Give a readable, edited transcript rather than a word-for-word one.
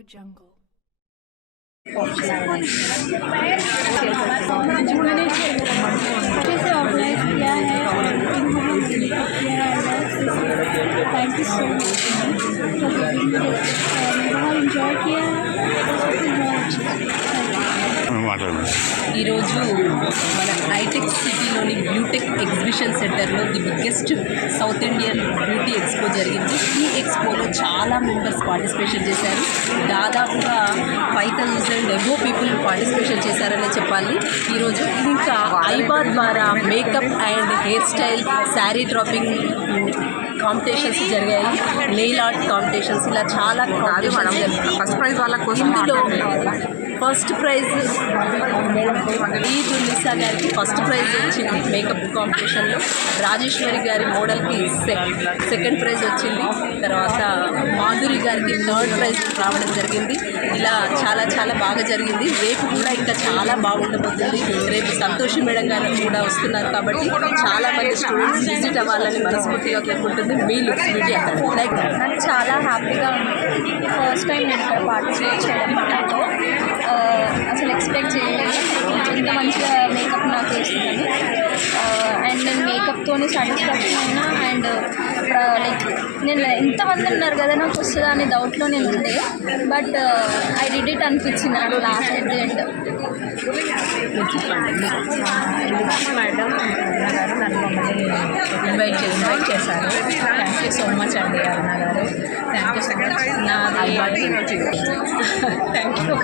AudioJungle. जैसे organise किया है थैंक यू सो मच बहुत इंजॉय किया ఈరోజు మన హైటెక్ సిటీలోని బ్యూటెక్ ఎగ్జిబిషన్ సెంటర్లో the biggest south Indian beauty expo జరిగింది. ఈ ఎక్స్పోలో చాలా మెంబర్స్ పార్టిసిపేషన్ చేశారు. దాదాపుగా 5,000 ఎబో పీపుల్ పార్టిసిపేషన్ చేశారనే చెప్పాలి. ఈరోజు ఇంకా ఐబా ద్వారా makeup and hair style, sari dropping competitions జరిగాయి. నెయిల్ ఆర్ట్ కాంపిటీషన్స్, ఇలా చాలా ఫస్ట్ ప్రైజ్ వాళ్ళ కోసం ఇందులో ఫస్ట్ ప్రైజ్ ఈద్ నిసా గారికి ఫస్ట్ ప్రైజ్ వచ్చింది మేకప్ కాంపిటీషన్లో. రాజేశ్వరి గారి మోడల్కి సెకండ్ ప్రైజ్ వచ్చింది. తర్వాత మాధురి గారికి థర్డ్ ప్రైజ్ రావడం జరిగింది. ఇలా చాలా చాలా బాగా జరిగింది. రేపు కూడా ఇంకా చాలా బాగుండబోతుంది. రేపు సంతోషి మేడం గారు కూడా వస్తున్నారు కాబట్టి చాలా మంది స్టూడెంట్స్ విజిట్ అవ్వాలని మనస్ఫూర్తిగా కోరుకుంటుంది. మీ లుక్స్ బ్యూటీ అకాడమీ. లైక్ నాకు చాలా హ్యాపీగా ఉంది. ఫస్ట్ టైం నేను ఇక్కడ పార్టిసిపేట్ చేయడం నాతో అసలు ఎక్స్పెక్ట్ చేయలేదు ఇంత మంచిగా మేకప్ నాకు వేస్తుందని. అండ్ నేను మేకప్తోనే సాటిస్ఫాక్షన్ అయినా. అండ్ లైక్ నేను ఎంతమంది ఉన్నారు కదా నాకు వస్తుందా అనే డౌట్లో నేను ఉండే. బట్ ఐ డిడ్ ఇట్ అనిపించింది నాకు last at the end. Madam గారు నన్ను మమ్మల్ని ఇన్వైట్ చేశారు. థ్యాంక్ యూ సో మచ్ అండి అరుణ గారు. Thank you so much. నా థ్యాంక్ యూ.